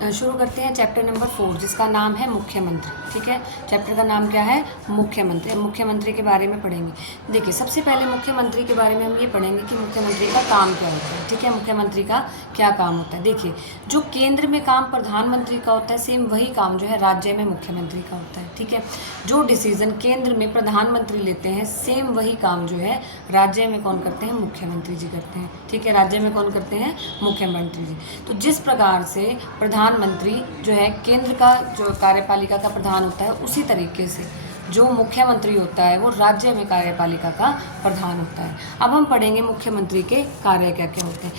शुरू करते हैं चैप्टर नंबर 4 जिसका नाम है मुख्यमंत्री। ठीक है, चैप्टर का नाम क्या है? मुख्यमंत्री। मुख्यमंत्री के बारे में पढ़ेंगे। देखिए, सबसे पहले मुख्यमंत्री के बारे में हम ये पढ़ेंगे कि मुख्यमंत्री का काम क्या होता है। ठीक है, मुख्यमंत्री का क्या काम होता है। देखिए, जो केंद्र में काम प्रधानमंत्री का होता है, सेम वही काम जो है राज्य में मुख्यमंत्री का होता है। ठीक है, जो डिसीजन केंद्र में प्रधानमंत्री लेते हैं, सेम वही काम जो है राज्य में कौन करते हैं? मुख्यमंत्री जी करते हैं। ठीक है, राज्य में कौन करते हैं? मुख्यमंत्री जी। तो जिस प्रकार से प्रधानमंत्री जो है केंद्र का जो कार्यपालिका का प्रधान होता है, उसी तरीके से जो मुख्यमंत्री होता है वो राज्य में कार्यपालिका का प्रधान होता है। अब हम पढ़ेंगे मुख्यमंत्री के कार्य क्या क्या होते हैं।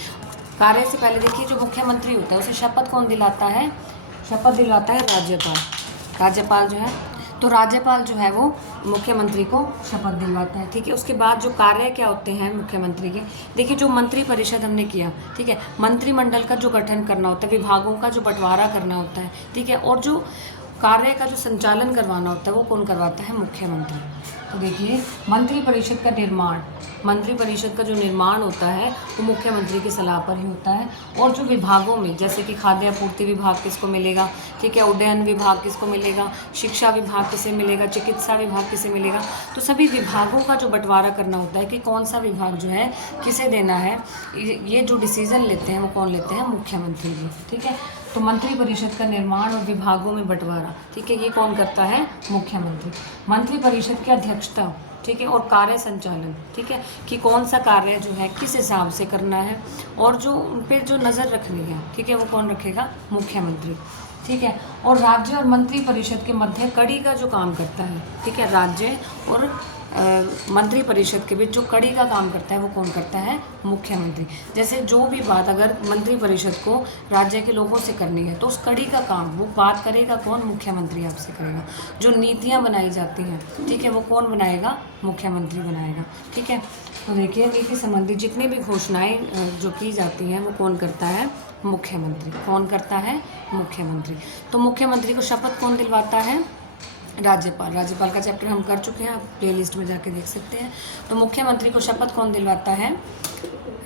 कार्य से पहले देखिए, जो मुख्यमंत्री होता है उसे शपथ कौन दिलाता है? शपथ दिलाता है राज्यपाल। राज्यपाल जो है, तो राज्यपाल जो है वो मुख्यमंत्री को शपथ दिलवाता है। ठीक है, उसके बाद जो कार्य क्या होते हैं मुख्यमंत्री के, देखिए जो मंत्री परिषद हमने किया, ठीक है, मंत्रिमंडल का जो गठन करना होता है, विभागों का जो बंटवारा करना होता है, ठीक है, और जो कार्य का जो संचालन करवाना होता है वो कौन करवाता है? मुख्यमंत्री। तो देखिए, मंत्रिपरिषद का निर्माण, मंत्रिपरिषद का जो निर्माण होता है वो मुख्यमंत्री की सलाह पर ही होता है। और जो विभागों में, जैसे कि खाद्य आपूर्ति विभाग किसको मिलेगा, ठीक है, उड्डयन विभाग किसको मिलेगा, शिक्षा विभाग किसे मिलेगा, चिकित्सा विभाग किसे मिलेगा, तो सभी विभागों का जो बंटवारा करना होता है कि कौन सा विभाग जो है किसे देना है, ये जो डिसीजन लेते हैं वो कौन लेते हैं? मुख्यमंत्री जी। ठीक है, तो मंत्रिपरिषद का निर्माण और विभागों में बंटवारा, ठीक है, ये कौन करता है? मुख्यमंत्री। मंत्रिपरिषद की अध्यक्षता, ठीक है, और कार्य संचालन, ठीक है, कि कौन सा कार्य जो है किस हिसाब से करना है और जो उन पर जो नज़र रखनी है, ठीक है, वो कौन रखेगा? मुख्यमंत्री। ठीक है, और राज्य और मंत्रिपरिषद के मध्य कड़ी का जो काम करता है, ठीक है, राज्य और मंत्रिपरिषद के बीच जो कड़ी का काम करता है वो कौन करता है? मुख्यमंत्री। जैसे जो भी बात अगर मंत्रिपरिषद को राज्य के लोगों से करनी है तो उस कड़ी का काम वो बात करेगा कौन? मुख्यमंत्री आपसे करेगा। जो नीतियाँ बनाई जाती हैं, ठीक है, वो कौन बनाएगा? मुख्यमंत्री बनाएगा। ठीक है, तो देखिए, नीति संबंधी जितनी भी घोषणाएं जो की जाती हैं वो कौन करता है? मुख्यमंत्री। कौन करता है? मुख्यमंत्री। तो मुख्यमंत्री को शपथ कौन दिलवाता है? राज्यपाल। राज्यपाल का चैप्टर हम कर चुके हैं, आप प्लेलिस्ट में जाके देख सकते हैं। तो मुख्यमंत्री को शपथ कौन दिलवाता है?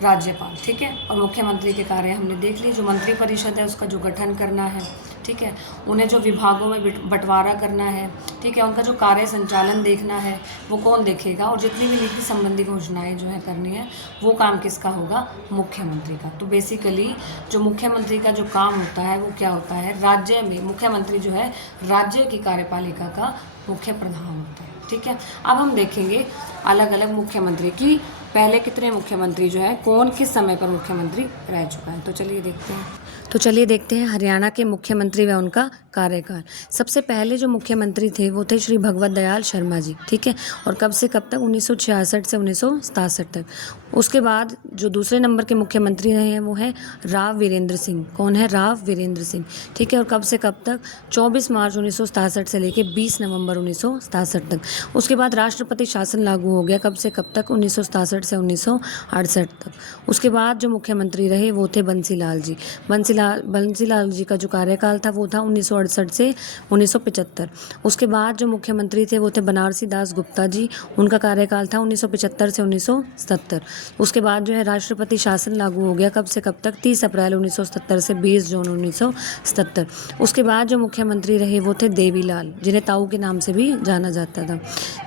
राज्यपाल। ठीक है, और मुख्यमंत्री के कार्य हमने देख लिए। जो मंत्रिपरिषद है उसका जो गठन करना है, ठीक है, उन्हें जो विभागों में बंटवारा करना है, ठीक है, उनका जो कार्य संचालन देखना है वो कौन देखेगा, और जितनी भी नीति संबंधी घोषणाएं जो है करनी है वो काम किसका होगा? मुख्यमंत्री का। तो बेसिकली जो मुख्यमंत्री का जो काम होता है वो क्या होता है? राज्य में मुख्यमंत्री जो है राज्य की कार्यपालिका का मुख्य प्रधान होता है। ठीक है, अब हम देखेंगे अलग अलग मुख्यमंत्री की पहले कितने मुख्यमंत्री जो है कौन किस समय पर मुख्यमंत्री रह चुका है। तो चलिए देखते हैं हरियाणा के मुख्यमंत्री व उनका कार्यकाल। सबसे पहले जो मुख्यमंत्री थे वो थे श्री भगवत दयाल शर्मा जी। ठीक है, और कब से कब तक? 1966 से 1967 तक। उसके बाद जो दूसरे नंबर के मुख्यमंत्री रहे हैं वो हैं राव वीरेंद्र सिंह। कौन है? राव वीरेंद्र सिंह। ठीक है, और कब से कब तक? 24 मार्च 1967 से लेकर 20 नवंबर 1967 तक। उसके बाद राष्ट्रपति शासन लागू हो गया। कब से कब तक? 1967 से 1968 तक। उसके बाद जो मुख्यमंत्री रहे वो थे बंसीलाल जी। बंसीलाल जी का जो कार्यकाल था वो था 1968 से 1975। उसके बाद जो मुख्यमंत्री थे वो थे बनारसी दास गुप्ता जी। उनका कार्यकाल था 1975 से 1970। उसके बाद जो है राष्ट्रपति शासन लागू हो गया। कब से कब तक? 30 अप्रैल 1970 से 20 जून 1970। उसके बाद जो मुख्यमंत्री रहे वो थे देवीलाल, जिन्हें ताऊ के नाम से भी जाना जाता था।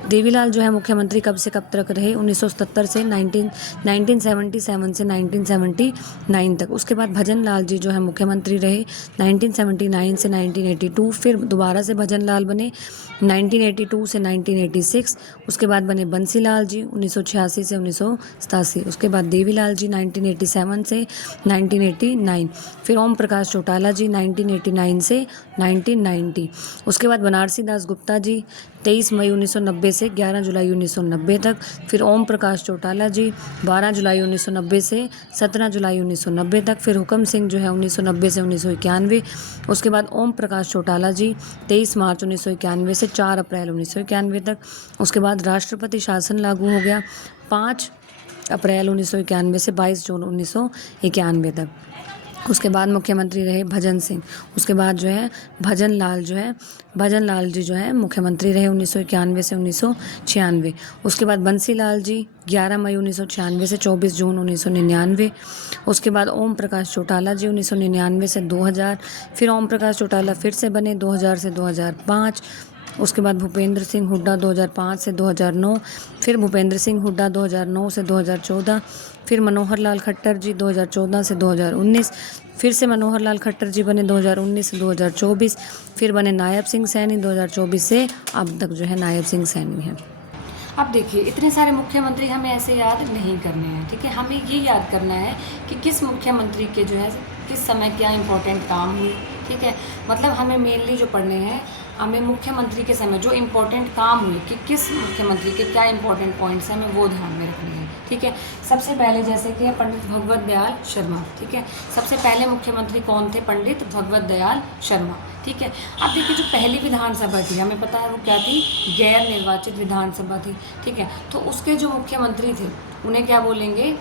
देवीलाल जो है मुख्यमंत्री कब से कब तक रहे? 1977 से 1977 से 1979 तक। उसके बाद भजन लाल जी जो है मुख्यमंत्री रहे 1979 से 1982। फिर दोबारा से भजन लाल बने 1982 से 1986। उसके बाद बने बंसीलाल जी 1986 से 1987। उसके बाद देवीलाल जी 1987 से 1989। फिर ओम प्रकाश चौटाला जी 1989 से 1990। उसके बाद बनारसी दास गुप्ता जी 23 मई 1990 से 11 जुलाई 1990 तक। फिर ओम प्रकाश चौटाला जी 12 जुलाई 1990 से 17 जुलाई 1990 तक। फिर हुक्म सिंह जो है 1990 से 1991। उसके बाद ओम प्रकाश चौटाला जी 23 मार्च 1991 से 4 अप्रैल 1991 तक। उसके बाद राष्ट्रपति शासन लागू हो गया 5 अप्रैल 1991 से 22 जून 1991 तक। उसके बाद मुख्यमंत्री रहे भजन सिंह। उसके बाद जो है भजन लाल जी जो है मुख्यमंत्री रहे 1991 से 1996। उसके बाद बंसी लाल जी 11 मई 1996 से 24 जून 1999। उसके बाद ओम प्रकाश चौटाला जी 1999 से 2000। फिर ओम प्रकाश चौटाला फिर से बने 2000 से 2005। उसके बाद भूपेंद्र सिंह हुड्डा 2005 से 2009। फिर भूपेंद्र सिंह हुड्डा 2009 से 2014। फिर मनोहर लाल खट्टर जी 2014 से 2019। फिर से मनोहर लाल खट्टर जी बने 2019 से 2024। फिर बने नायब सिंह सैनी 2024 से अब तक जो है नायब सिंह सैनी है। अब देखिए इतने सारे मुख्यमंत्री हमें ऐसे याद नहीं करने हैं, ठीक है। हमें ये याद करना है कि किस मुख्यमंत्री के जो है किस समय क्या इम्पोर्टेंट काम हुए, ठीक है। मतलब हमें मेनली जो पढ़ने हैं, हमें मुख्यमंत्री के समय जो इम्पोर्टेंट काम हुए कि किस मुख्यमंत्री के क्या इम्पोर्टेंट पॉइंट्स हैं, हमें वो ध्यान में रखने हैं, ठीक है। सबसे पहले जैसे कि पंडित भगवत दयाल शर्मा, ठीक है। सबसे पहले मुख्यमंत्री कौन थे? पंडित भगवत दयाल शर्मा, ठीक है। अब देखिए जो पहली विधानसभा थी हमें पता है वो क्या थी? गैर निर्वाचित विधानसभा थी, ठीक है। तो उसके जो मुख्यमंत्री थे उन्हें क्या बोलेंगे?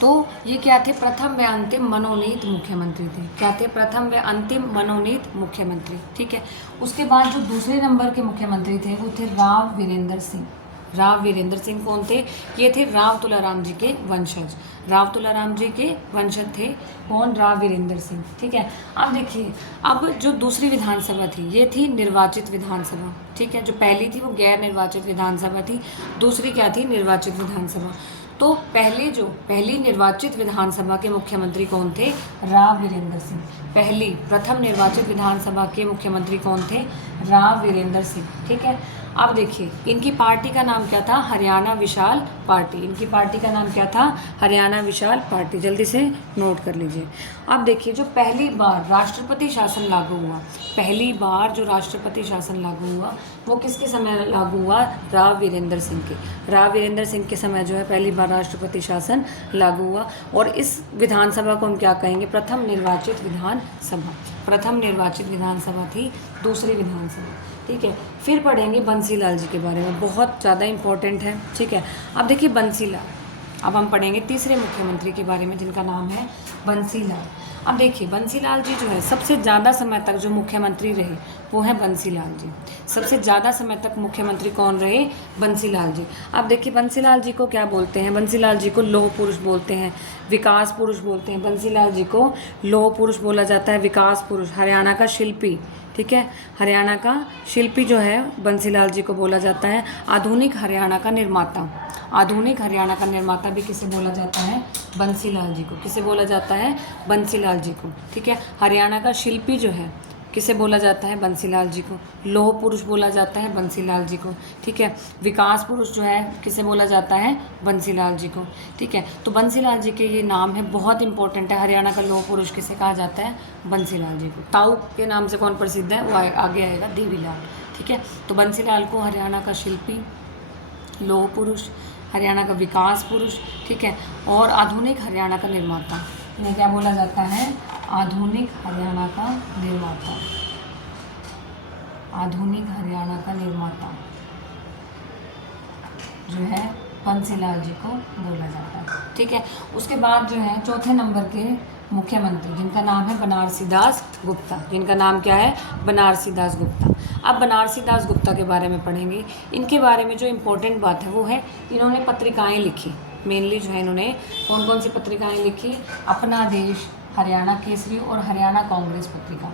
तो ये क्या थे? प्रथम व अंतिम मनोनीत मुख्यमंत्री थे। क्या थे? प्रथम व अंतिम मनोनीत मुख्यमंत्री, ठीक है। उसके बाद जो दूसरे नंबर के मुख्यमंत्री थे वो थे राव वीरेंद्र सिंह। राव वीरेंद्र सिंह कौन थे? ये थे राव तुलाराम जी के वंशज। राव तुलाराम जी के वंशज थे कौन? राव वीरेंद्र सिंह, ठीक है। अब देखिए अब जो दूसरी विधानसभा थी ये थी निर्वाचित विधानसभा, ठीक है। जो पहली थी वो गैर निर्वाचित विधानसभा थी, दूसरी क्या थी? निर्वाचित विधानसभा। तो पहली निर्वाचित विधानसभा के मुख्यमंत्री कौन थे? राव वीरेंद्र सिंह। प्रथम निर्वाचित विधानसभा के मुख्यमंत्री कौन थे? राव वीरेंद्र सिंह, ठीक है। अब देखिए इनकी पार्टी का नाम क्या था? हरियाणा विशाल पार्टी। इनकी पार्टी का नाम क्या था? हरियाणा विशाल पार्टी। जल्दी से नोट कर लीजिए। अब देखिए जो पहली बार राष्ट्रपति शासन लागू हुआ, पहली बार जो राष्ट्रपति शासन लागू हुआ वो किसके समय लागू हुआ? राव वीरेंद्र सिंह के। राव वीरेंद्र सिंह के समय जो है पहली बार राष्ट्रपति शासन लागू हुआ। और इस विधानसभा को हम क्या कहेंगे? प्रथम निर्वाचित विधानसभा। प्रथम निर्वाचित विधानसभा थी दूसरी विधानसभा, ठीक है। फिर पढ़ेंगे बंसीलाल जी के बारे में, बहुत ज़्यादा इम्पोर्टेंट है, ठीक है। अब देखिए बंसीलाल, अब हम पढ़ेंगे तीसरे मुख्यमंत्री के बारे में जिनका नाम है बंसीलाल। अब देखिए बंसीलाल जी जो है सबसे ज़्यादा समय तक जो मुख्यमंत्री रहे वो है बंसीलाल जी। सबसे ज़्यादा समय तक मुख्यमंत्री कौन रहे? बंसीलाल जी। अब देखिए बंसीलाल जी को क्या बोलते हैं? बंसीलाल जी को लौह पुरुष बोलते हैं, विकास पुरुष बोलते हैं। बंसीलाल जी को लौह पुरुष बोला जाता है, विकास पुरुष, हरियाणा का शिल्पी, ठीक है। हरियाणा का शिल्पी जो है बंसीलाल जी को बोला जाता है। आधुनिक हरियाणा का निर्माता, आधुनिक हरियाणा का निर्माता भी किसे बोला जाता है? बंसीलाल जी को। किसे बोला जाता है? बंसीलाल जी को, ठीक है। हरियाणा का शिल्पी जो है किसे बोला जाता है? बंसीलाल जी को। लौह पुरुष बोला जाता है बंसीलाल जी को, ठीक है। विकास पुरुष जो है किसे बोला जाता है? बंसीलाल जी को, ठीक है। तो बंसीलाल जी के ये नाम है, बहुत इंपॉर्टेंट है। हरियाणा का लौह पुरुष किसे कहा जाता है? बंसीलाल जी को। ताऊ के नाम से कौन प्रसिद्ध है? वो आगे आएगा, देवीलाल, ठीक है। तो बंसीलाल को हरियाणा का शिल्पी, लौह पुरुष, हरियाणा का विकास पुरुष, ठीक है, और आधुनिक हरियाणा का निर्माता, इन्हें क्या बोला जाता है? आधुनिक हरियाणा का निर्माता। आधुनिक हरियाणा का निर्माता जो है बंसीलाल जी को बोला जाता है, ठीक है। उसके बाद जो है चौथे नंबर के मुख्यमंत्री जिनका नाम है बनारसी दास गुप्ता। जिनका नाम क्या है? बनारसी दास गुप्ता। अब बनारसी दास गुप्ता के बारे में पढ़ेंगे। इनके बारे में जो इम्पोर्टेंट बात है वो है इन्होंने पत्रिकाएं लिखी। मेनली जो है इन्होंने कौन कौन सी पत्रिकाएं लिखी? अपना देश, हरियाणा केसरी और हरियाणा कांग्रेस पत्रिका।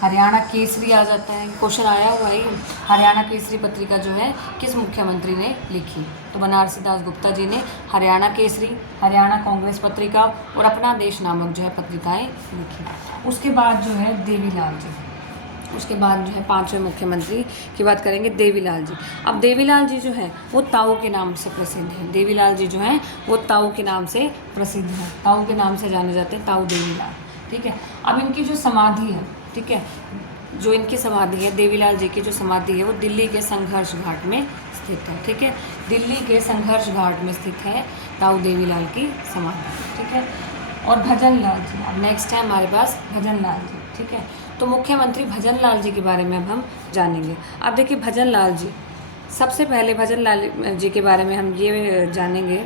हरियाणा केसरी आ जाता है, क्वेश्चन आया हुआ है। हरियाणा केसरी पत्रिका जो है किस मुख्यमंत्री ने लिखी? तो बनारसी दास गुप्ता जी ने हरियाणा केसरी, हरियाणा कांग्रेस पत्रिका और अपना देश नामक जो है पत्रिकाएं लिखी। उसके बाद जो है देवीलाल जी। उसके बाद जो है पांचवें मुख्यमंत्री की बात करेंगे, देवीलाल जी। अब देवीलाल जी जो है वो ताऊ के नाम से प्रसिद्ध है। देवीलाल जी जो है वो ताऊ के नाम से प्रसिद्ध है, ताऊ के नाम से जाने जाते हैं, ताऊ देवीलाल, ठीक है। अब इनकी जो समाधि है, ठीक है, जो इनकी समाधि है देवीलाल जी की जो समाधि है वो दिल्ली के संघर्ष घाट में स्थित है, ठीक है। दिल्ली के संघर्ष घाट में स्थित है ताऊ देवीलाल की समाधि, ठीक है। और भजन लाल जी, अब नेक्स्ट है हमारे पास भजन लाल जी, ठीक है। तो मुख्यमंत्री भजन लाल जी के बारे में अब हम जानेंगे। अब देखिए भजन लाल जी, सबसे पहले भजन लाल जी के बारे में हम ये जानेंगे।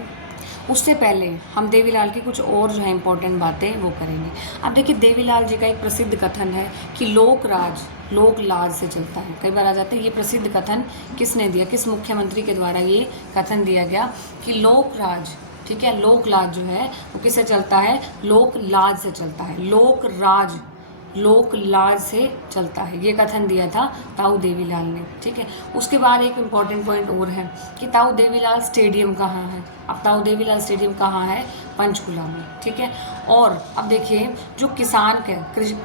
उससे पहले हम देवीलाल की कुछ और जो है इम्पोर्टेंट बातें वो करेंगे। अब देखिए देवीलाल जी का एक प्रसिद्ध कथन है कि लोक राज लोक लाज से चलता है। कई बार आ जाता है, ये प्रसिद्ध कथन किसने दिया, किस मुख्यमंत्री के द्वारा ये कथन दिया गया कि लोक राज, ठीक है, लोक लाज जो है वो किससे चलता है, लोक लाज से चलता है। लोक राज लोक लाज से चलता है, ये कथन दिया था ताऊ देवीलाल ने, ठीक है। उसके बाद एक इम्पॉर्टेंट पॉइंट और है कि ताऊ देवीलाल स्टेडियम कहाँ है। अब ताऊ देवीलाल स्टेडियम कहाँ है, पंचकुला में, ठीक है। और अब देखिए जो किसान के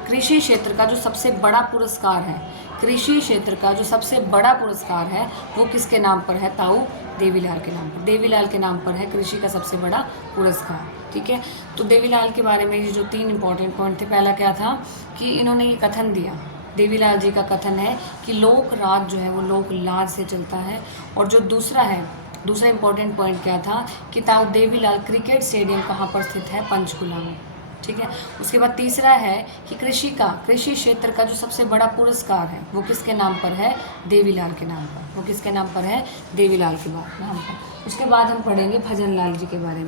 कृषि क्षेत्र का जो सबसे बड़ा पुरस्कार है, कृषि क्षेत्र का जो सबसे बड़ा पुरस्कार है वो किसके नाम पर है, ताऊ देवीलाल के नाम पर। देवीलाल के नाम पर है कृषि का सबसे बड़ा पुरस्कार, ठीक है। तो देवीलाल के बारे में ये जो 3 इंपॉर्टेंट पॉइंट थे, पहला क्या था कि इन्होंने ये कथन दिया, देवीलाल जी का कथन है कि लोक राज जो है वो लोक लाज से चलता है। और जो दूसरा इंपॉर्टेंट पॉइंट क्या था कि ताऊ देवीलाल क्रिकेट स्टेडियम कहाँ पर स्थित है, पंचकुला में, ठीक है। उसके बाद तीसरा है कि कृषि क्षेत्र का जो सबसे बड़ा पुरस्कार है वो किसके नाम पर है, देवीलाल के नाम पर। वो किसके नाम पर है, देवीलाल के नाम पर। उसके बाद हम पढ़ेंगे भजनलाल जी के बारे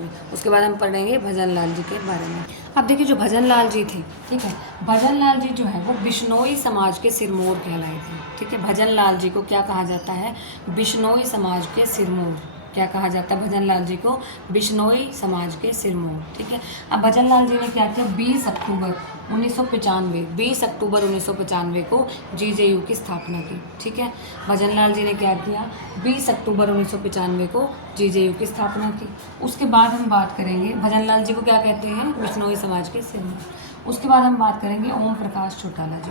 में। अब देखिए जो भजनलाल जी थे, ठीक है, भजनलाल जी जो है वो बिश्नोई समाज के सिरमौर कहलाए थे, ठीक है। भजनलाल जी को क्या कहा जाता है, बिश्नोई समाज के सिरमौर। क्या कहा जाता है भजनलाल जी को, बिश्नोई समाज के सिरमौर, ठीक है। अब भजनलाल जी ने क्या किया, 20 अक्टूबर 1995 को जीजेयू की स्थापना की, ठीक है। भजनलाल जी ने क्या किया, 20 अक्टूबर 1995 को जीजेयू की स्थापना की। उसके बाद हम बात करेंगे भजनलाल जी को क्या कहते हैं, बिश्नोई समाज के सिरमौर। उसके बाद हम बात करेंगे ओम प्रकाश चौटाला जी,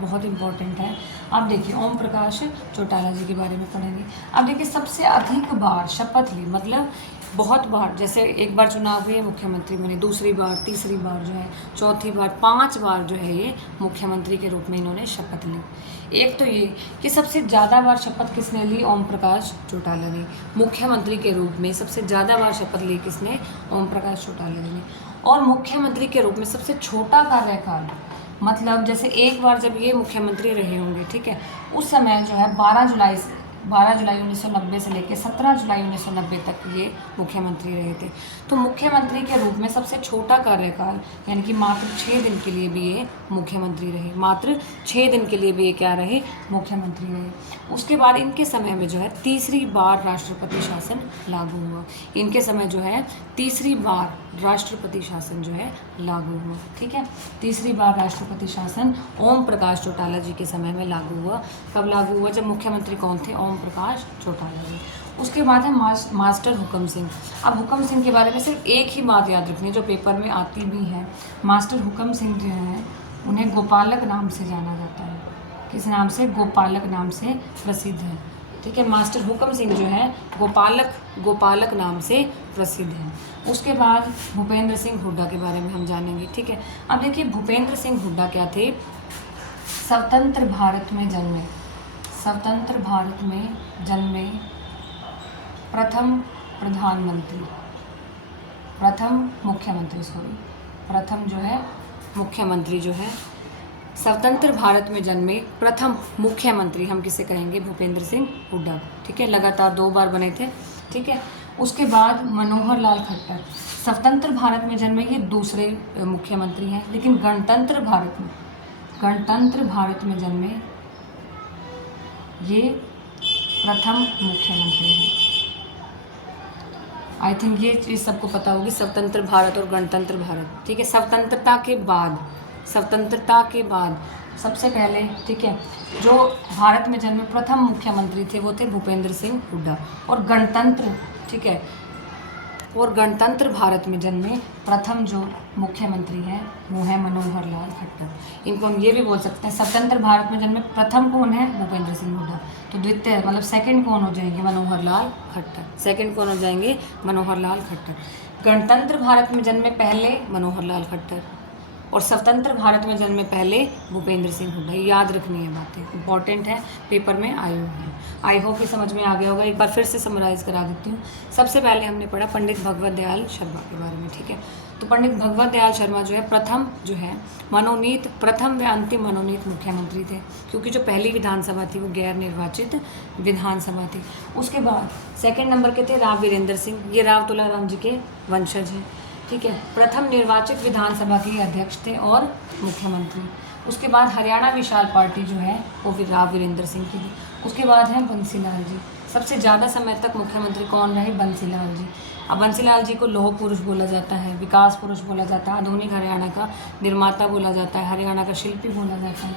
बहुत इंपॉर्टेंट है। अब देखिए ओम प्रकाश चौटाला जी के बारे में पढ़ेंगे। अब देखिए सबसे अधिक बार शपथ ली, मतलब बहुत बार, जैसे एक बार चुनाव हुए मुख्यमंत्री बने, दूसरी बार, तीसरी बार जो है, चौथी बार, 5 बार जो है ये मुख्यमंत्री के रूप में इन्होंने शपथ ली। एक तो ये कि सबसे ज़्यादा बार शपथ किसने ली, ओम प्रकाश चौटाला ने। मुख्यमंत्री के रूप में सबसे ज़्यादा बार शपथ ली किसने, ओम प्रकाश चौटाला ने। और मुख्यमंत्री के रूप में सबसे छोटा कार्यकाल, मतलब जैसे एक बार जब ये मुख्यमंत्री रहे होंगे, ठीक है, उस समय जो है 12 जुलाई 1990 से लेकर 17 जुलाई 1990 तक ये मुख्यमंत्री रहे थे। तो मुख्यमंत्री के रूप में सबसे छोटा कार्यकाल, यानी कि मात्र 6 दिन के लिए भी ये मुख्यमंत्री रहे, मात्र 6 दिन के लिए भी ये क्या रहे, मुख्यमंत्री रहे। उसके बाद इनके समय में जो है तीसरी बार राष्ट्रपति शासन लागू हुआ। इनके समय जो है तीसरी बार राष्ट्रपति शासन जो है लागू हुआ, ठीक है। तीसरी बार राष्ट्रपति शासन ओम प्रकाश चौटाला जी के समय में लागू हुआ। कब लागू हुआ, जब मुख्यमंत्री कौन थे, ओम प्रकाश चौटाला जी। उसके बाद है मास्टर हुकम सिंह। अब हुकम सिंह के बारे में सिर्फ एक ही बात याद रखनी है जो पेपर में आती भी है, मास्टर हुकम सिंह जो है उन्हें गोपालक नाम से जाना जाता है। किस नाम से, गोपालक नाम से प्रसिद्ध है, ठीक है। मास्टर हुकम सिंह जो है गोपालक नाम से प्रसिद्ध है। उसके बाद भूपेंद्र सिंह हुड्डा के बारे में हम जानेंगे, ठीक है। अब देखिए भूपेंद्र सिंह हुड्डा क्या थे, स्वतंत्र भारत में जन्मे प्रथम मुख्यमंत्री जो है स्वतंत्र भारत में जन्मे प्रथम मुख्यमंत्री हम किसे कहेंगे, भूपेंद्र सिंह हुड्डा, ठीक है। लगातार 2 बार बने थे, ठीक है। उसके बाद मनोहर लाल खट्टर, स्वतंत्र भारत में जन्मे ये दूसरे मुख्यमंत्री हैं, लेकिन गणतंत्र भारत में जन्मे ये प्रथम मुख्यमंत्री हैं। आई थिंक ये चीज़ सबको पता होगी, स्वतंत्र भारत और गणतंत्र भारत, ठीक है। स्वतंत्रता के बाद सबसे पहले, ठीक है, जो भारत में जन्मे प्रथम मुख्यमंत्री थे वो थे भूपेंद्र सिंह हुड्डा। और गणतंत्र भारत में जन्मे प्रथम जो मुख्यमंत्री हैं वो है मनोहर लाल खट्टर। इनको हम ये भी बोल सकते हैं, स्वतंत्र भारत में जन्मे प्रथम कौन है, भूपेंद्र सिंह हुड्डा। तो द्वितीय मतलब सेकंड कौन हो जाएंगे, मनोहर लाल खट्टर। गणतंत्र भारत में जन्मे पहले मनोहर लाल खट्टर और स्वतंत्र भारत में जन्मे पहले भूपेंद्र सिंह हुड्डा। याद रखनी है बातें, इंपॉर्टेंट है, पेपर में आई हुई है। आई होप कि समझ में आ गया होगा। एक बार फिर से समराइज़ करा देती हूँ। सबसे पहले हमने पढ़ा पंडित भगवत दयाल शर्मा के बारे में, ठीक है। तो पंडित भगवत दयाल शर्मा जो है प्रथम जो है मनोनीत, प्रथम व अंतिम मनोनीत मुख्यमंत्री थे, क्योंकि जो पहली विधानसभा थी वो गैर निर्वाचित विधानसभा थी। उसके बाद सेकंड नंबर के थे राव वीरेंद्र सिंह, ये राव तुलाराम जी के वंशज हैं, ठीक है। प्रथम निर्वाचित विधानसभा के अध्यक्ष थे और मुख्यमंत्री। उसके बाद हरियाणा विशाल पार्टी जो है वो राव वीरेंद्र सिंह की थी। उसके बाद है बंसीलाल जी, सबसे ज़्यादा समय तक मुख्यमंत्री कौन रहे? बंसीलाल जी। अब बंसीलाल जी को लौह पुरुष बोला जाता है, विकास पुरुष बोला जाता है, आधुनिक हरियाणा का निर्माता बोला जाता है, हरियाणा का शिल्पी बोला जाता है।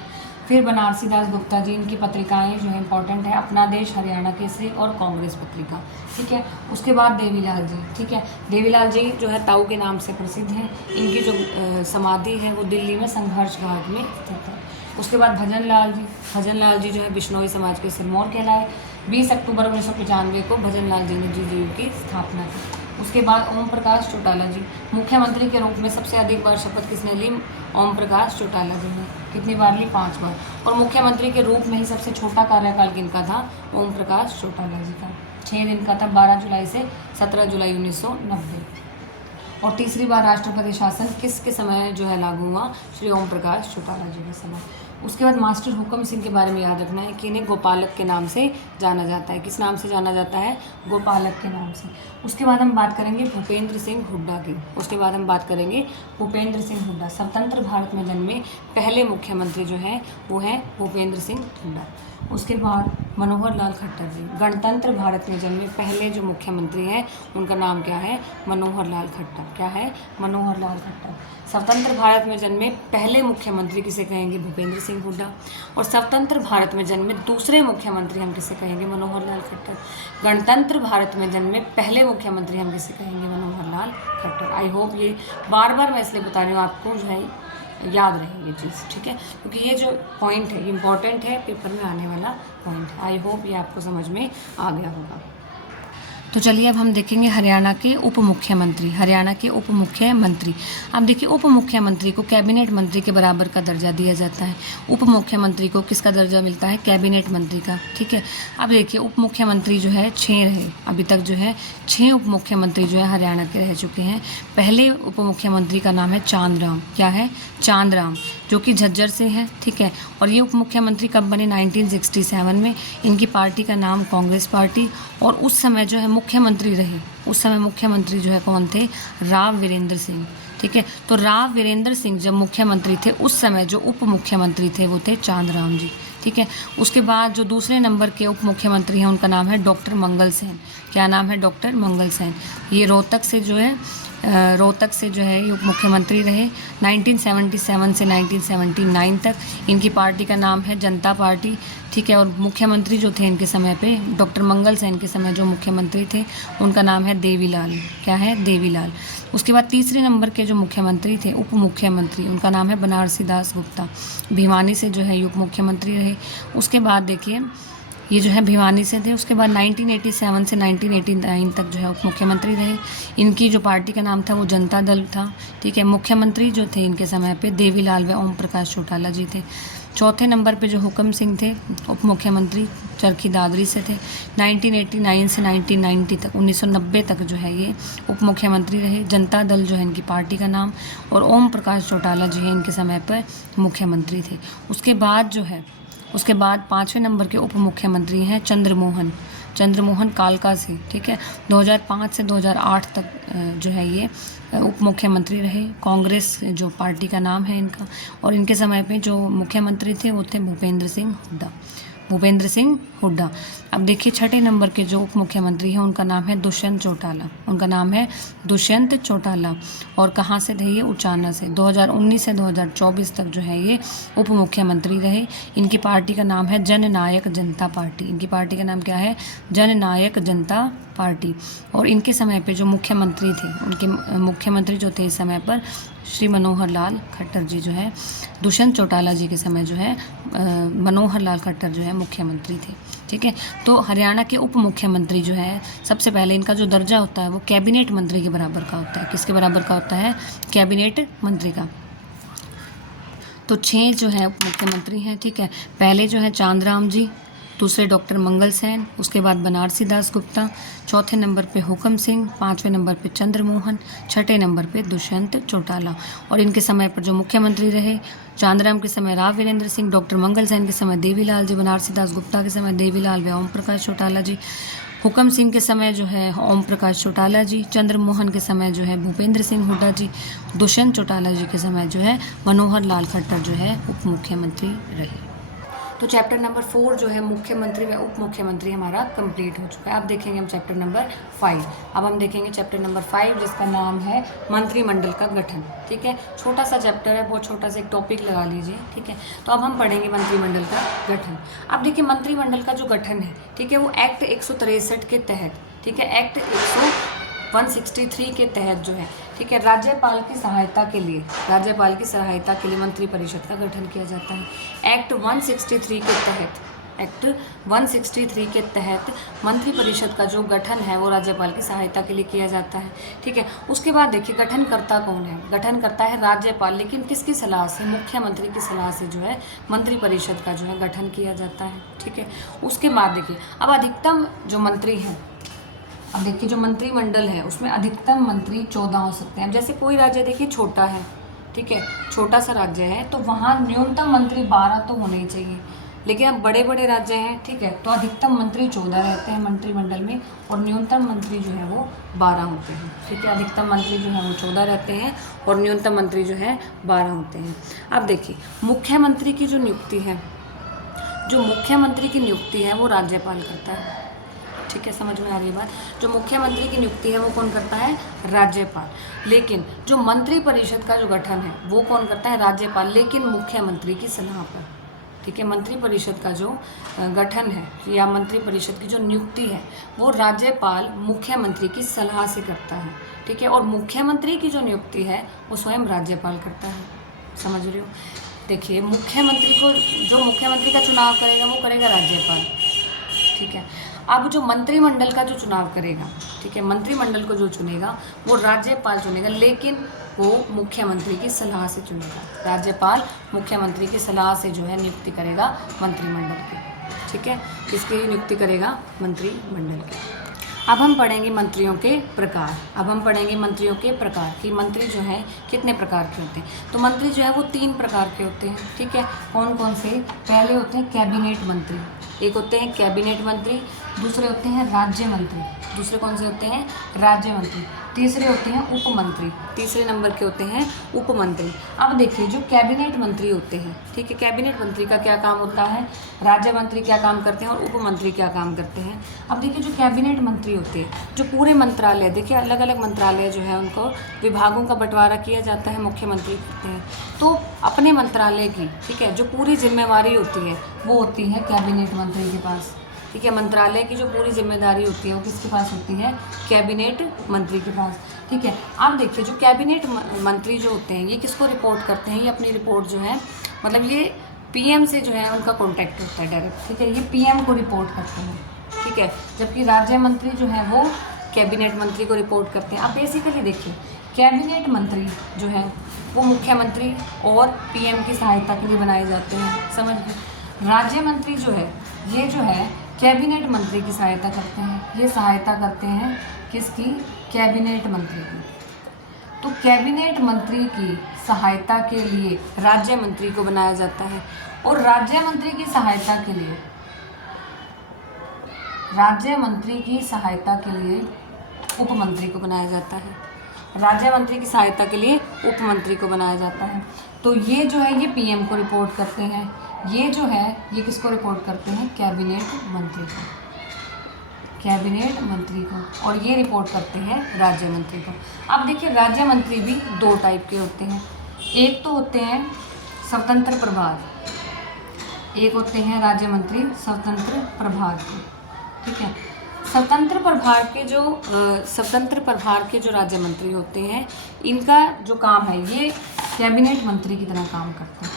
फिर बनारसी दास गुप्ता जी, इनकी पत्रिकाएं जो है इंपॉर्टेंट है, अपना देश, हरियाणा केसरी और कांग्रेस पत्रिका, ठीक है। उसके बाद देवीलाल जी, ठीक है। देवीलाल जी जो है ताऊ के नाम से प्रसिद्ध हैं। इनकी जो समाधि है वो दिल्ली में संघर्ष घाट में स्थित है। उसके बाद भजनलाल जी, भजनलाल जी जो है बिश्नोई समाज के सिरमौर कहलाए। 20 अक्टूबर 1995 को भजनलाल जी ने जीजीयू की स्थापना की। उसके बाद ओम प्रकाश चौटाला जी, मुख्यमंत्री के रूप में सबसे अधिक बार शपथ किसने ली? ओम प्रकाश चौटाला जी ने। कितनी बार ली? 5 बार। और मुख्यमंत्री के रूप में ही सबसे छोटा कार्यकाल किनका था? ओम प्रकाश चौटाला जी का, 6 दिन का था, 12 जुलाई से 17 जुलाई 1990। और तीसरी बार राष्ट्रपति शासन किसके समय जो है लागू हुआ? श्री ओम प्रकाश चौटाला जी के समय। उसके बाद मास्टर हुकम सिंह के बारे में याद रखना है कि इन्हें गोपालक के नाम से जाना जाता है। किस नाम से जाना जाता है? गोपालक के नाम से। उसके बाद हम बात करेंगे भूपेंद्र सिंह हुड्डा की। उसके बाद हम बात करेंगे भूपेंद्र सिंह हुड्डा। स्वतंत्र भारत में जन्मे पहले मुख्यमंत्री जो है वो है भूपेंद्र सिंह हुड्डा। उसके बाद मनोहर लाल खट्टर जी, गणतंत्र भारत में जन्मे पहले जो मुख्यमंत्री हैं उनका नाम क्या है? मनोहर लाल खट्टर। क्या है? मनोहर लाल खट्टर। स्वतंत्र भारत में जन्मे पहले मुख्यमंत्री किसे कहेंगे? भूपेंद्र सिंह हुड्डा। और स्वतंत्र भारत में जन्मे दूसरे मुख्यमंत्री हम किसे कहेंगे? मनोहर लाल खट्टर। गणतंत्र भारत में जन्मे पहले मुख्यमंत्री हम किसे कहेंगे? मनोहर लाल खट्टर। आई होप ये बार बार मैं इसलिए बता रही हूँ आपको जो है याद रहे ये चीज़, ठीक है, क्योंकि ये जो पॉइंट है इम्पॉर्टेंट है, पेपर में आने वाला पॉइंट है। आई होप ये आपको समझ में आ गया होगा। तो चलिए अब हम देखेंगे हरियाणा के उप मुख्यमंत्री। हरियाणा के उप मुख्यमंत्री, अब देखिए उप मुख्यमंत्री को कैबिनेट मंत्री के बराबर का दर्जा दिया जाता है। उप मुख्यमंत्री को किसका दर्जा मिलता है? कैबिनेट मंत्री का, ठीक है। अब देखिए उप मुख्यमंत्री जो है 6 रहे अभी तक, जो है 6 उप मुख्यमंत्री जो है हरियाणा के रह चुके हैं। पहले उप मुख्यमंत्री का नाम है चांदराम। क्या है? चांदराम, जो कि झज्जर से है, ठीक है। और ये उप मुख्यमंत्री कब बने? 1967 में। इनकी पार्टी का नाम कांग्रेस पार्टी। और उस समय जो है मुख्यमंत्री रहे, उस समय मुख्यमंत्री जो है कौन थे? राव वीरेंद्र सिंह, ठीक है। तो राव वीरेंद्र सिंह जब मुख्यमंत्री थे उस समय जो उप मुख्यमंत्री थे वो थे चांदराम जी, ठीक है। उसके बाद जो दूसरे नंबर के उप मुख्यमंत्री हैं उनका नाम है डॉक्टर मंगल सेन। क्या नाम है? डॉक्टर मंगल सेन। ये रोहतक से जो है ये उप मुख्यमंत्री रहे 1977 से 1979 तक। इनकी पार्टी का नाम है जनता पार्टी, ठीक है। और मुख्यमंत्री जो थे इनके समय पे, डॉक्टर मंगल सेन के समय जो मुख्यमंत्री थे उनका नाम है देवीलाल। क्या है? देवीलाल। उसके बाद तीसरे नंबर के जो मुख्यमंत्री थे, उप मुख्यमंत्री, उनका नाम है बनारसी दास गुप्ता। भिवानी से जो है ये उप मुख्यमंत्री रहे। उसके बाद देखिए ये जो है भिवानी से थे। उसके बाद 1987 से 1989 तक जो है उप मुख्यमंत्री रहे। इनकी जो पार्टी का नाम था वो जनता दल था, ठीक है। मुख्यमंत्री जो थे इनके समय पे देवीलाल व ओम प्रकाश चौटाला जी थे। चौथे नंबर पे जो हुकम सिंह थे उप मुख्यमंत्री, चरखी दादरी से थे। 1989 से 1990 तक 1990 तक जो है ये उप मुख्यमंत्री रहे। जनता दल जो है इनकी पार्टी का नाम। और ओम प्रकाश चौटाला जी है इनके समय पर मुख्यमंत्री थे। उसके बाद 5वें नंबर के उप मुख्यमंत्री हैं चंद्रमोहन कालका से, ठीक है। 2005 से 2008 तक जो है ये उप मुख्यमंत्री रहे। कांग्रेस जो पार्टी का नाम है इनका। और इनके समय पे जो मुख्यमंत्री थे वो थे भूपेंद्र सिंह हुड्डा। अब देखिए 6ठे नंबर के जो उप मुख्यमंत्री हैं उनका नाम है दुष्यंत चौटाला। और कहाँ से थे ये? उचाना से। 2019 से 2024 तक जो है ये उप मुख्यमंत्री रहे। इनकी पार्टी का नाम है जननायक जनता पार्टी। इनकी पार्टी का नाम क्या है? जननायक जनता पार्टी। और इनके समय पे जो मुख्यमंत्री थे, उनके मुख्यमंत्री जो थे इस समय पर श्री मनोहर लाल खट्टर जी जो है, दुष्यंत चौटाला जी के समय जो है मनोहर लाल खट्टर जो है मुख्यमंत्री थे, ठीक है। तो हरियाणा के उप मुख्यमंत्री जो है सबसे पहले इनका जो दर्जा होता है वो कैबिनेट मंत्री के बराबर का होता है। किसके बराबर का होता है? कैबिनेट मंत्री का। तो 6 जो है उप मुख्यमंत्री हैं, ठीक है। पहले जो है चांदराम जी, दूसरे डॉक्टर मंगल सेन, उसके बाद बनारसी दास गुप्ता, चौथे नंबर पे हुकम सिंह, पाँचवें नंबर पे चंद्रमोहन, छठे नंबर पे दुष्यंत चौटाला। और इनके समय पर जो मुख्यमंत्री रहे, चांदराम के समय राव वीरेंद्र सिंह, डॉक्टर मंगल सेन के समय देवीलाल जी, बनारसी दास गुप्ता के समय देवीलाल व ओम प्रकाश चौटाला जी, हुकम सिंह के समय जो है ओम प्रकाश चौटाला जी, चंद्रमोहन के समय जो है भूपेंद्र सिंह हुड्डा जी, दुष्यंत चौटाला जी के समय जो है मनोहर लाल खट्टर जो है उप मुख्यमंत्री रहे। तो चैप्टर नंबर 4 जो है मुख्यमंत्री व उप मुख्यमंत्री हमारा कंप्लीट हो चुका है। अब देखेंगे हम चैप्टर नंबर 5। अब हम देखेंगे चैप्टर नंबर 5 जिसका नाम है मंत्रिमंडल का गठन। ठीक है, छोटा सा चैप्टर है, बहुत छोटा सा एक टॉपिक लगा लीजिए। ठीक है, तो अब हम पढ़ेंगे मंत्रिमंडल का गठन। अब देखिए मंत्रिमंडल का जो गठन है, ठीक है, वो एक्ट 163 के तहत, ठीक है, एक्ट 163 के तहत जो है, ठीक है, राज्यपाल की सहायता के लिए मंत्रिपरिषद का गठन किया जाता है। एक्ट 163 के तहत, एक्ट 163 के तहत मंत्रिपरिषद का जो गठन है वो राज्यपाल की सहायता के लिए किया जाता है। ठीक है, उसके बाद देखिए गठनकर्ता कौन है? गठन करता है राज्यपाल, लेकिन किसकी सलाह से? मुख्यमंत्री की सलाह से जो है मंत्रिपरिषद का जो है गठन किया जाता है। ठीक है, उसके बाद देखिए अब अधिकतम जो मंत्री हैं, अब देखिए जो मंत्रिमंडल है उसमें अधिकतम मंत्री 14 हो सकते हैं। अब जैसे कोई राज्य देखिए छोटा है, ठीक है, छोटा सा राज्य है तो वहाँ न्यूनतम मंत्री 12 तो होने ही चाहिए। लेकिन अब बड़े बड़े राज्य हैं, ठीक है, तो अधिकतम मंत्री 14 रहते हैं मंत्रिमंडल में और न्यूनतम मंत्री जो है वो 12 होते हैं। ठीक है, अधिकतम मंत्री जो है वो 14 रहते हैं और न्यूनतम मंत्री जो है 12 होते हैं। अब देखिए मुख्यमंत्री की जो नियुक्ति है, जो मुख्यमंत्री की नियुक्ति है वो राज्यपाल करता है। ठीक है, समझ में आ रही बात? जो मुख्यमंत्री की नियुक्ति है वो कौन करता है? राज्यपाल। लेकिन जो मंत्रिपरिषद का जो गठन है वो कौन करता है? राज्यपाल, लेकिन मुख्यमंत्री की सलाह पर। ठीक है, मंत्रिपरिषद का जो गठन है या मंत्रिपरिषद की जो नियुक्ति है वो राज्यपाल मुख्यमंत्री की सलाह से करता है। ठीक है, और मुख्यमंत्री की जो नियुक्ति है वो स्वयं राज्यपाल करता है। समझ रहे हो? देखिए मुख्यमंत्री को, जो मुख्यमंत्री का चुनाव करेगा वो करेगा राज्यपाल। ठीक है, अब जो मंत्रिमंडल का जो चुनाव करेगा, ठीक है, मंत्रिमंडल को जो चुनेगा वो राज्यपाल चुनेगा, लेकिन वो मुख्यमंत्री की सलाह से चुनेगा। राज्यपाल मुख्यमंत्री की सलाह से जो है नियुक्ति करेगा मंत्रिमंडल की। ठीक है, किसकी नियुक्ति करेगा? मंत्रिमंडल की। अब हम पढ़ेंगे मंत्रियों के प्रकार। अब हम पढ़ेंगे मंत्रियों के प्रकार कि मंत्री जो है कितने प्रकार के होते हैं। तो मंत्री जो है वो 3 प्रकार के होते हैं। ठीक है, कौन कौन से? पहले होते हैं कैबिनेट मंत्री, एक होते हैं कैबिनेट मंत्री, दूसरे होते हैं राज्य मंत्री, दूसरे कौन से होते हैं? राज्य मंत्री, तीसरे होते हैं उप मंत्री, तीसरे नंबर के होते हैं उप मंत्री। अब देखिए जो कैबिनेट मंत्री होते हैं, ठीक है, कैबिनेट मंत्री का क्या काम होता है, राज्य मंत्री क्या काम करते हैं और उप मंत्री क्या काम करते हैं। अब देखिए जो कैबिनेट मंत्री होते हैं, जो पूरे मंत्रालय, देखिए अलग अलग मंत्रालय जो है उनको विभागों का बंटवारा किया जाता है, मुख्यमंत्री करते हैं, तो अपने मंत्रालय की, ठीक है, जो पूरी जिम्मेवारी होती है वो होती है कैबिनेट मंत्री के पास। ठीक है, मंत्रालय की जो पूरी जिम्मेदारी होती है वो किसके पास होती है? कैबिनेट मंत्री के पास। ठीक है, अब देखिए जो कैबिनेट मंत्री जो होते हैं ये किसको रिपोर्ट करते हैं? ये अपनी रिपोर्ट जो है, मतलब ये पीएम से जो है उनका कॉन्टैक्ट होता है डायरेक्ट। ठीक है, ये पीएम को रिपोर्ट करते हैं। ठीक है, जबकि राज्य मंत्री जो है वो कैबिनेट मंत्री को रिपोर्ट करते हैं। अब बेसिकली देखिए कैबिनेट मंत्री जो है वो मुख्यमंत्री और पीएम की सहायता के लिए बनाए जाते हैं। समझ गए? राज्य मंत्री जो है ये जो है कैबिनेट मंत्री की सहायता करते हैं। ये सहायता करते हैं किसकी? कैबिनेट मंत्री की। तो कैबिनेट मंत्री की सहायता के लिए राज्य मंत्री को बनाया जाता है और राज्य मंत्री की सहायता के लिए, राज्य मंत्री की सहायता के लिए उप मंत्री को बनाया जाता है। राज्य मंत्री की सहायता के लिए उप मंत्री को बनाया जाता है। तो ये जो है ये पीएम को रिपोर्ट करते हैं, ये जो है ये किसको रिपोर्ट करते हैं? कैबिनेट मंत्री को, कैबिनेट मंत्री को, और ये रिपोर्ट करते हैं राज्य मंत्री को। अब देखिए राज्य मंत्री भी 2 टाइप के होते हैं। एक तो होते हैं स्वतंत्र प्रभार, एक होते हैं राज्य मंत्री स्वतंत्र प्रभार के। ठीक है, स्वतंत्र प्रभार के जो राज्य मंत्री होते हैं इनका जो काम है ये कैबिनेट मंत्री की तरह काम करते हैं।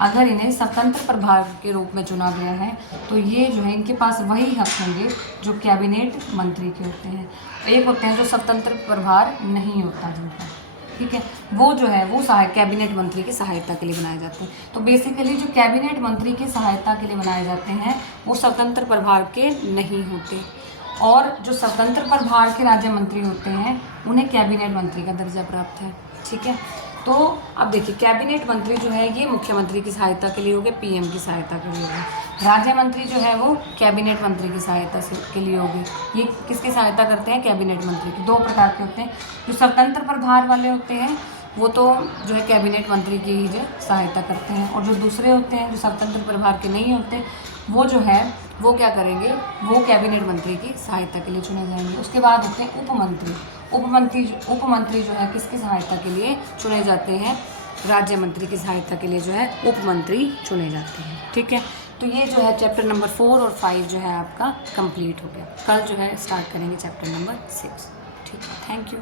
अगर इन्हें स्वतंत्र प्रभार के रूप में चुना गया है तो ये जो है इनके पास वही हक होंगे जो कैबिनेट मंत्री के होते हैं। एक होते हैं जो स्वतंत्र प्रभार नहीं होता जिनका, ठीक है, वो जो है वो कैबिनेट मंत्री की सहायता के लिए बनाए जाते हैं। तो बेसिकली जो कैबिनेट मंत्री की सहायता के लिए बनाए जाते हैं वो स्वतंत्र प्रभार के नहीं होते, और जो स्वतंत्र प्रभार के राज्य मंत्री होते हैं उन्हें कैबिनेट मंत्री का दर्जा प्राप्त है। ठीक है, तो अब देखिए कैबिनेट मंत्री जो है ये मुख्यमंत्री की सहायता के लिए हो गए, पीएम की सहायता के लिए हो गए। राज्य मंत्री जो है वो कैबिनेट मंत्री की सहायता से के लिए हो गए। ये किसकी सहायता करते हैं? कैबिनेट मंत्री की। दो प्रकार के होते हैं, जो स्वतंत्र प्रभार वाले होते हैं वो तो जो है कैबिनेट मंत्री की ही जो सहायता करते हैं, और जो दूसरे होते हैं जो स्वतंत्र प्रभार के नहीं होते वो जो है वो क्या करेंगे, वो कैबिनेट मंत्री की सहायता के लिए चुने जाएंगे। उसके बाद होते हैं उपमंत्री। उपमंत्री जो है किसकी सहायता के लिए चुने जाते हैं? राज्य मंत्री की सहायता के लिए जो है उपमंत्री चुने जाते हैं। ठीक है, तो ये जो है चैप्टर नंबर 4 और 5 जो है आपका कंप्लीट हो गया। कल जो है स्टार्ट करेंगे चैप्टर नंबर 6। ठीक है, थैंक यू।